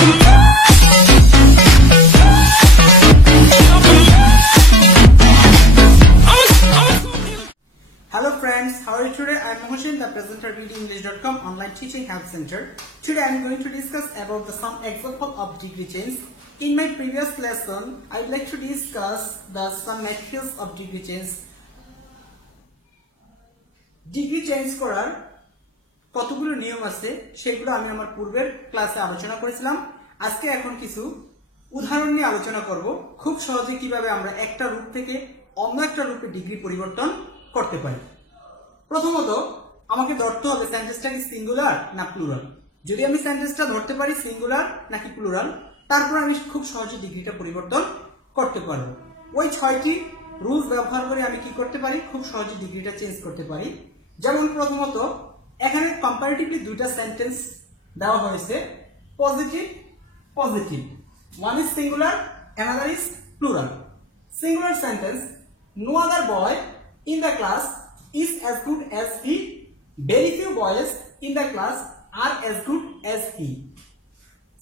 Hello friends, how are you today? I am Mohsin, the presenter at readenglish.com online teaching help center. Today I am going to discuss about some example of degree change. In my previous lesson, I would like to discuss some materials of degree change. Degree change করার কতগুলো নিয়ম আছে সেগুলো আমি আমার পূর্বের ক্লাসে আলোচনা করেছিলাম। আজকে এখন কিছু উদাহরণ নিয়ে আলোচনা করব খুব সহজে কিভাবে আমরা একটা রূপ থেকে অন্য একটা রূপে ডিগ্রি পরিবর্তন করতে পারি। প্রথমত আমাকে ধরতে হবে সেন্টেন্সটা কি সিঙ্গুলার না প্লুরাল। যদি আমি সেন্টেন্সটা ধরতে পারি সিঙ্গুলার নাকি প্লুরাল, তারপর আমি খুব সহজে ডিগ্রিটা পরিবর্তন করতে পারবো। ওই 6টি রুলস ব্যবহার করে আমি কি করতে পারি, খুব সহজে ডিগ্রিটা চেঞ্জ করতে পারি। যেমন প্রথমত এখানে কম্পারেটিভলি দুইটা সেন্টেন্স দেওয়া হয়েছে, positive positive, one is singular another is plural. Singular sentence, no other boy in the class is as good as he. Very few boys in the class are as good as he.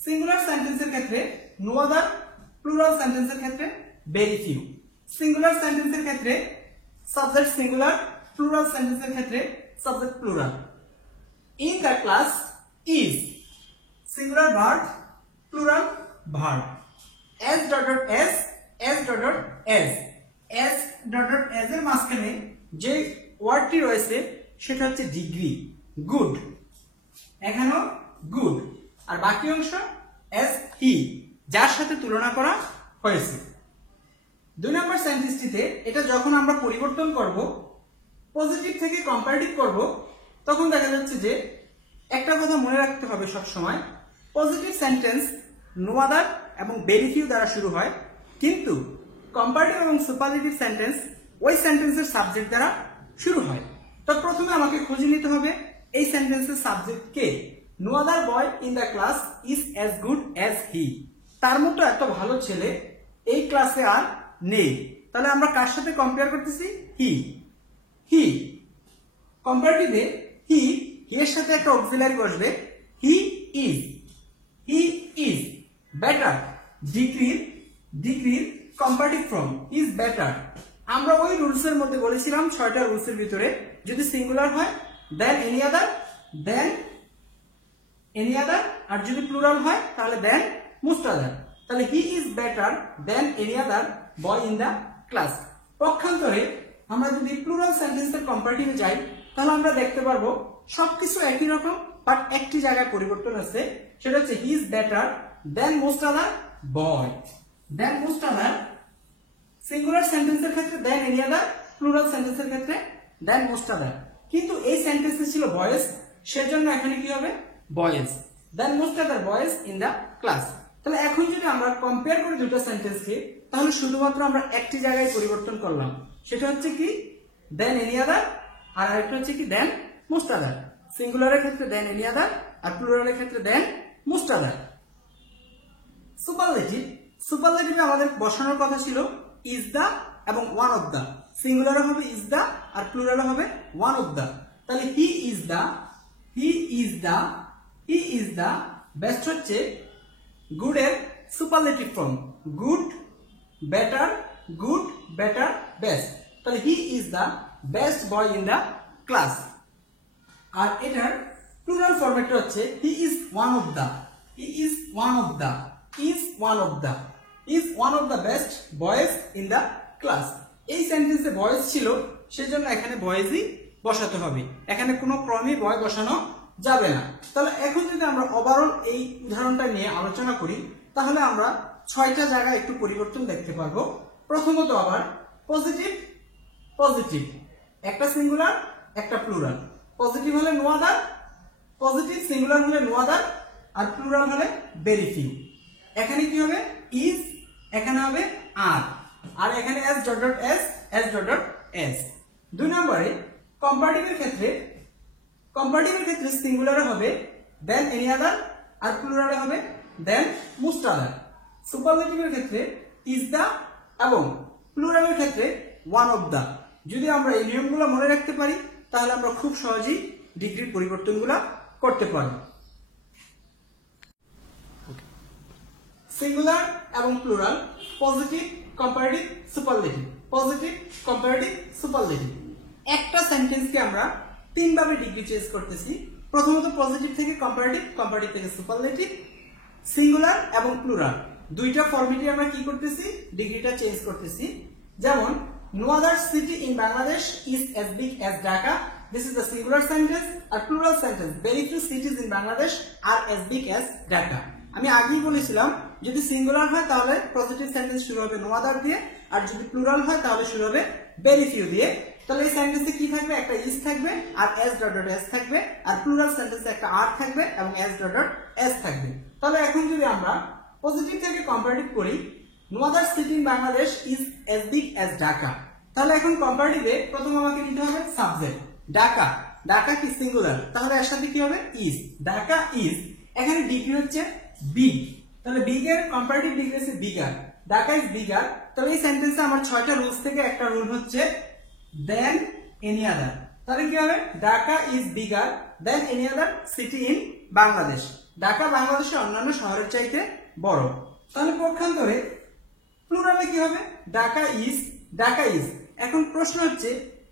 Singular sentence এর ক্ষেত্রে no other, plural sentence এর ক্ষেত্রে very few. Singular sentence এর ক্ষেত্রে subject singular, plural sentence এর ক্ষেত্রে subject plural. In the class is singular verb, plural verb. As dotted as dotted as এর মাঝখানে যে ওয়ার্ডটি রয়েছে সেটা হচ্ছে ডিগ্রি, গুড, এখানেও গুড, আর বাকি অংশ এস হি, যার সাথে তুলনা করা হয়েছে। 2 নম্বর সেন্টেন্সটিতে এটা যখন আমরা পরিবর্তন করব, পজিটিভ থেকে কম্পারেটিভ করব, তখন দেখা যাচ্ছে যে একটা কথা মনে রাখতে হবে সব সময়, পজিটিভ সেন্টেন্স নো আদার এবং ভেরি ফিউ দ্বারা শুরু হয়, কিন্তু কম্পারেটিভ এবং সুপারলেটিভ সেন্টেন্স ওই সেন্টেন্সের সাবজেক্ট দ্বারা শুরু হয়। তো প্রথমে আমাকে খুঁজে নিতে হবে এই সেন্টেন্সের সাবজেক্ট কে। No other boy in the class is as good as he. তার মতো এত ভালো ছেলে এই ক্লাসে আর নেই। তাহলে আমরা কার সাথে কম্পেয়ার করতেছি? হি। হি কম্পারেটিভে হি এর সাথে একটা অক্সিলারি বসবে, he is. He is better, ডিগ্রির কম্পারেটিভ ফর্ম ইজ বেটার। আমরা ওই রুলস এর মধ্যে বলেছিলাম 6টা রুলস এর ভিতরে যদি সিঙ্গুলার হয় দেন এনি আদার, আর যদি প্লুরাল হয় তাহলে দেন মোস্ট আদার। তাহলে he is better than any other boy in the class. পক্ষান্তরে আমরা যদি প্লুরাল সেন্টেন্সের কম্পারেটিভে যাই তাহলে আমরা দেখতে পারবো সবকিছু একই রকম, বাট একটি জায়গায় পরিবর্তন আছে, সেটা হচ্ছে he is better than most other boy. Than most other singular সেন্টেন্সের ক্ষেত্রে দেন এনি আদার, প্লুরাল সেন্টেন্সের ক্ষেত্রে দেন মোস্ট আদার। কিন্তু এই সেন্টেন্সে ছিল বয়েজ, সেজন্য এখানে কি হবে boys, than most other boys in the class. তাহলে এখন যদি আমরা কম্পেয়ার করি দুটো সেন্টেন্সকে, তাহলে শুধুমাত্র আমরা একটি জায়গায় পরিবর্তন করলাম, সেটা হচ্ছে কি দেন এনি আদার, আর আরেকটা হচ্ছে কি দেন মোস্ট আদার। সিঙ্গুলারের ক্ষেত্রে দেন এনি আদার, আর প্লুরালের ক্ষেত্রে দেন মোস্ট আদার। সুপারলেটিভে আমাদের বসানোর কথা ছিল ইজ দা এবং ওয়ান অফ দা। সিঙ্গুলারে হবে ইজ দা আর প্লুরালে হবে ওয়ান অফ দা। তাহলে হি ইজ দা বেস্ট হচ্ছে গুড এর superlative form, good better best. তাহলে he is the best boy in the class. আর এটার প্লুরাল ফরম্যাটটা হচ্ছে he is one of the best boys in the class. এই সেন্টেন্সে বয়েজ ছিল, সেজন্য এখানে বয়েজই বসাতে হবে, এখানে কোনো ক্রমে বয় বসানো যাবে না। তাহলে এখন যদি আমরা ওভারঅল এই উদাহরণটা নিয়ে আলোচনা করি, তাহলে আমরা 6টা জায়গায় একটু পরিবর্তন দেখতে পারবো। প্রথমত আবার পজিটিভ, একটা সিঙ্গুলার একটা প্লুরাল। পজিটিভ হলে নো আদার, পজিটিভ সিঙ্গুলার হলে নো আদার, আর প্লুরাল হলে ভেরি ফিউ। এখানে কি হবে ইজ, এখানে হবে আর এখানে এস ডট এস। 2 নম্বরে কম্পারেটিভের ক্ষেত্রে সিঙ্গুলারে হবে দেন এনি আদার, আর প্লুরালে হবে দেন মোস্ট আদার। সুপারলেটিভের ক্ষেত্রে ইজ দা এবং প্লুরালের ক্ষেত্রে ওয়ান অফ দা। যদি আমরা এই নিয়মগুলো মনে রাখতে পারি তাহলে আমরা খুব সহজেই ডিগ্রির পরিবর্তনগুলো করতে পারব। সিঙ্গুলার এবং plural, positive, comparative, superlative, positive, comparative, superlative. একটা সেন্টেন্সকে আমরা তিন ভাবে ডিগ্রি চেঞ্জ করতেছি। প্রথমত পজিটিভ থেকে কম্পারেটিভ, কম্পারেটিভ থেকে সুপারলেটিভ, সিঙ্গুলার এবং প্লুরাল দুইটা ফর্মেটে আমরা কি করতেছি, ডিগ্রিটা চেঞ্জ করতেছি। যেমন no other city in Bangladesh is as big as Dhaka. This is the singular sentence. R plural sentence, very few cities in Bangladesh are as big as Dhaka. আমি আগেই বলেছিলাম যদি সিঙ্গুলার হয় তাহলে পজিটিভ সেন্টেন্স শুরু হবে no other দিয়ে, আর যদি প্লুরাল হয় তাহলে শুরু হবে very few দিয়ে। তাহলে এই সেন্টেন্সে কি থাকবে, একটা is থাকবে আর s ডট ডট s থাকবে, আর প্লুরাল সেন্টেন্সে একটা r থাকবে এবং s ডট ডট s থাকবে। তাহলে এখন যদি আমরা পজিটিভ থেকে কম্পারেটিভ করি, no other city in Bangladesh is as big as Dhaka, তাহলে এখন কম্পারেটিভে প্রথম আমাকে নিতে হবে সাবজেক্ট ঢাকা। ঢাকা কি সিঙ্গুলার, তাহলে এর সাথে কি হবে ইজ, ঢাকা ইজ। এখানে ডিগ্রি হচ্ছে বিগ, তাহলে বিগ এর কম্পারেটিভ ডিগ্রি হচ্ছে বিগার, ঢাকা ইজ বিগার। তাহলে এই সেন্টেন্সে আমার 6টা রুলস থেকে একটা রুল হচ্ছে দেন এনি আদার। তাহলে কি হবে, Dhaka is bigger then any other city in Bangladesh. Dhaka বাংলাদেশের অন্যান্য শহরের চাইতে বড়। তাহলে পক্ষান্তরে প্লুরালে কি হবে, ঢাকা ইজ, ঢাকা ইজ। এখন প্রশ্ন হচ্ছে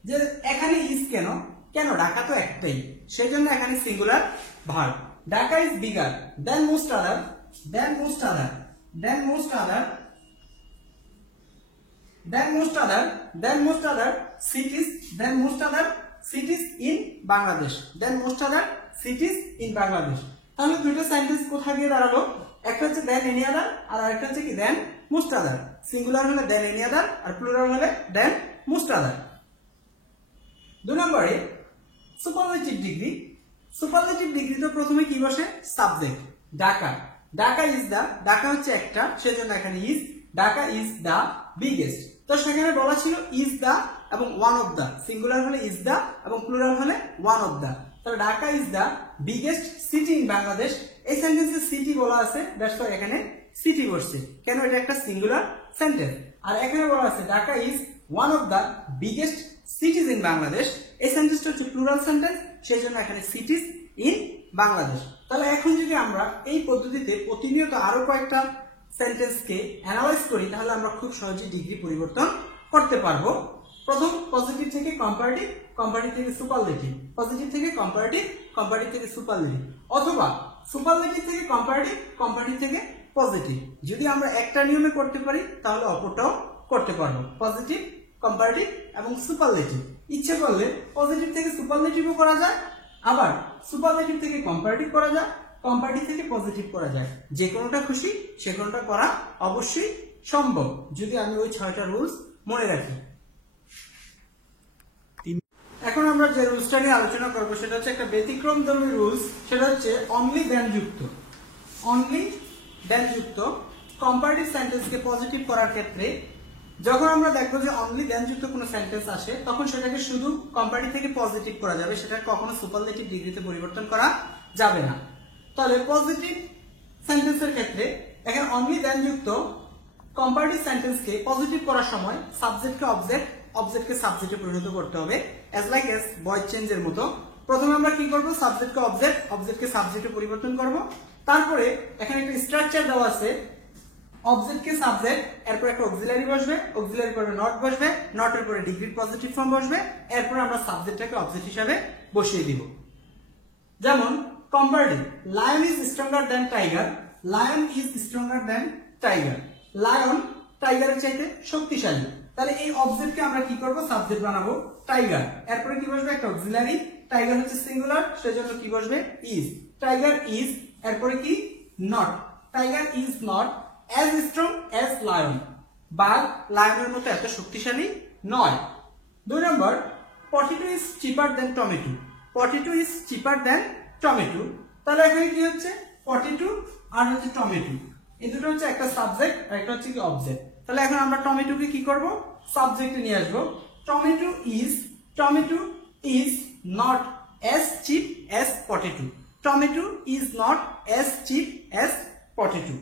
যে এখানে ইজ কেন, কেন ঢাকা তো একটাই, সেই জন্য এখানে singular verb. Dhaka is bigger than most other, than most other, than most other, than most other, than most other cities, than most other cities in Bangladesh, than most other cities in Bangladesh. তাহলে দুইটা sentence কোথায় গিয়ে দাঁড়ালো, একটা হচ্ছে দেন any আদার আর আরেকটা হচ্ছে কি দেন মোস্ট আদার। সিঙ্গুলার হলে দেন এনি আদার আর প্লুরাল হলে দেন মোস্ট আদার। 2 নম্বরে সুপারলেটিভ ডিগ্রি। সুপারলেটিভ ডিগ্রি তো প্রথমে কি বসে, subject Dhaka, Dhaka is the, Dhaka হচ্ছে একটা সেজন্য এখানে is, Dhaka is the biggest. তো সেখানে বলা ছিল ইজ দা এবং ওয়ান অফ দা, সিঙ্গুলার হলে ইজ দা এবং প্লুরাল হলে ওয়ান অফ দা। তাহলে Dhaka is the biggest city in Bangladesh. এই সেন্টেন্সে সিটি বলা আছে, দ্যাটস ওয়াই এখানে সিটি বসছে, কেন এটা একটা সিঙ্গুলার সেন্টেন্স। আর এখানে বলা আছে Dhaka is one of the biggest cities in Bangladesh. এই সেন্টেন্সটা হচ্ছে প্লুরাল সেন্টেন্স, সেই জন্য এখানে সিটিজ ইন বাংলাদেশ। তাহলে এখন যদি আমরা এই পদ্ধতিতে প্রতিনিয়ত আরো কয়েকটা সেন্টেন্সকে অ্যানালাইজ করি তাহলে আমরা খুব সহজেই ডিগ্রি পরিবর্তন করতে পারবো। প্রথম পজিটিভ থেকে কম্পারেটিভ, কম্পারেটিভ থেকে সুপারলেটিভ, পজিটিভ থেকে কম্পারেটিভ, কম্পারেটিভ থেকে সুপারলেটিভ, অথবা সুপারলেটিভ থেকে কম্পারেটিভ, কম্পারেটিভ থেকে পজিটিভ। যদি আমরা একটা নিয়মে করতে পারি তাহলে অপরটাও করতে পারবো, পজিটিভ, কম্পারেটিভ এবং সুপারলেটিভ। ইচ্ছে করলে পজিটিভ থেকে সুপারলেটিভও করা যায়, আবার সুপারলেটিভ থেকে কম্পারেটিভ করা যায়, কম্পারেটিভ থেকে পজিটিভ করা যায়। যে কোনোটা খুশি সে কোনোটা করা অবশ্যই সম্ভব যদি আমি ওই 6টা রুলস মনে রাখি। এখন আমরা যে রুলসটা নিয়ে আলোচনা করবো সেটা হচ্ছে একটা ব্যতিক্রমধর্মী রুলস, সেটা হচ্ছে অনলি দেন যুক্ত। অনলি দেন যুক্ত কম্পারেটিভ সেন্টেন্সকে পজিটিভ করার ক্ষেত্রে যখন আমরা দেখবো যে অনলি দেন যুক্ত কোনো সেন্টেন্স আসে তখন সেটাকে শুধু কম্পারেটিভ থেকে পজিটিভ করা যাবে, সেটা কখনো সুপারলেটিভ ডিগ্রিতে পরিবর্তন করা যাবে না। তাহলে পজিটিভ সেন্টেন্সের ক্ষেত্রে এখানে অনলি দেন যুক্ত কম্পারেটিভ সেন্টেন্সকে পজিটিভ করার সময় সাবজেক্টকে অবজেক্ট, অবজেক্টকে সাবজেক্টে পরিণত করতে হবে, অ্যাজ লাইক এস ভয়েস চেঞ্জের মতো। প্রথমে আমরা কি করব, সাবজেক্টকে অবজেক্ট, অবজেক্টকে সাবজেক্টে পরিবর্তন করব। তারপরে এখানে একটা স্ট্রাকচার দেওয়া আছে, অবজেক্টকে সাবজেক্ট, এরপর একটা অক্সিলারি বসবে, অক্সিলারি পরে নট বসবে, নটের পরে ডিগ্রি পজিটিভ ফর্ম বসবে, এরপর আমরা সাবজেক্টটাকে অবজেক্ট হিসাবে বসিয়ে দিব। যেমন comparative, lion is stronger than tiger, lion is stronger than tiger, lion টাইগারের চাইতে শক্তিশালী। তাহলে এই অবজেক্টকে আমরা কি করব, সাবজেক্ট বানাবো টাইগার, এরপরে কি বসবে একটা অক্সিলারি, টাইগার হচ্ছে সিঙ্গুলার সেজন্য কি বসবে ইজ, টাইগার ইজ, এরপরে কি not, tiger is not as strong as lion, বাঘ লায়নের মতো এত শক্তিশালী নয়। 2 নম্বর, potato is cheaper than tomato, potato is cheaper than tomato। তাহলে এখানে কি হচ্ছে, potato আর হচ্ছে টমেটো, এই দুটো হচ্ছে একটা সাবজেক্ট আর একটা হচ্ছে কি অবজেক্ট। তাহলে এখন আমরা টমেটোকে কি করব, সাবজেক্টে নিয়ে আসবো। Tomato is not as cheap as potato, tomato is not as cheap as potato।